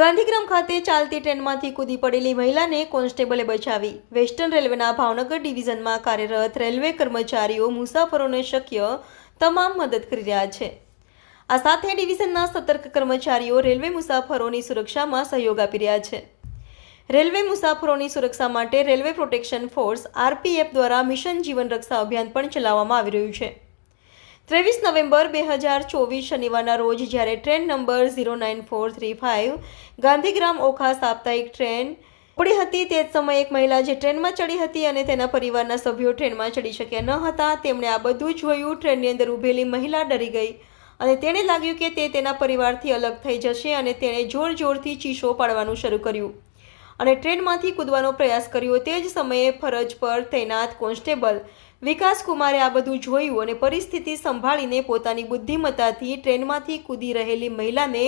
ગાંધીગ્રામ ખાતે ચાલતી ટ્રેનમાંથી કૂદી પડેલી મહિલાને કોન્સ્ટેબલે બચાવી વેસ્ટર્ન રેલવેના ભાવનગર ડિવિઝનમાં કાર્યરત રેલવે કર્મચારીઓ મુસાફરોને શક્ય તમામ મદદ કરી રહ્યા છે. આ સાથે ડિવિઝનના સતર્ક કર્મચારીઓ રેલવે મુસાફરોની સુરક્ષામાં સહયોગ આપી રહ્યા છે. રેલવે મુસાફરોની સુરક્ષા માટે રેલવે પ્રોટેક્શન ફોર્સ આરપીએફ દ્વારા મિશન જીવન રક્ષા અભિયાન પણ ચલાવવામાં આવી રહ્યું છે. ત્રેવીસ નવેમ્બર બે હજાર ચોવીસ શનિવારના રોજ જ્યારે train number zero nine four three five Gandhigram Okha સાપ્તાહિક ટ્રેન ઉપડી હતી તે જ સમયે એક મહિલા જે ટ્રેનમાં ચડી હતી અને તેના પરિવારના સભ્યો ટ્રેનમાં ચડી શક્યા ન હતા, તેમણે આ બધું જોયું, ટ્રેનની અંદર ઊભેલી મહિલા ડરી ગઈ અને તેણે લાગ્યું કે તે તેના પરિવારથી અલગ થઈ જશે અને તેણે જોર જોરથી ચીસો પાડવાનું શરૂ કર્યું. અને ટ્રેનમાંથી કૂદવાનો પ્રયાસ કર્યો તે જ સમયે ફરજ પર તૈનાત કોન્સ્ટેબલ વિકાસ કુમારે આ બધું જોયું અને પરિસ્થિતિ સંભાળીને પોતાની બુદ્ધિમત્તાથી ટ્રેનમાંથી કૂદી રહેલી મહિલાને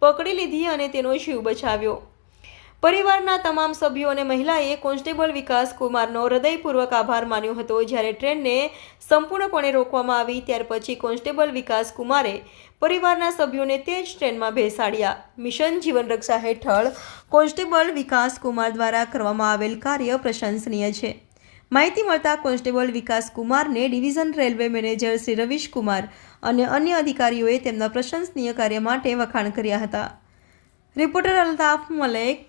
પકડી લીધી અને તેનો જીવ બચાવ્યો. પરિવારના તમામ સભ્યો અને મહિલાએ કોન્સ્ટેબલ વિકાસ કુમારનો હૃદયપૂર્વક આભાર માન્યો હતો. જ્યારે ટ્રેનને સંપૂર્ણપણે રોકવામાં આવી, ત્યાર પછી કોન્સ્ટેબલ વિકાસ કુમારે પરિવારના સભ્યોને તે જ ટ્રેનમાં બેસાડ્યા. મિશન જીવન રક્ષા હેઠળ કોન્સ્ટેબલ વિકાસ કુમાર દ્વારા કરવામાં આવેલ કાર્ય પ્રશંસનીય છે. માહિતી મળતા કોન્સ્ટેબલ વિકાસ કુમારને division railway manager Shri Ravish Kumar અને અન્ય અધિકારીઓએ તેમના પ્રશંસનીય કાર્ય માટે વખાણ કર્યા હતા. Reporter Altaf Malek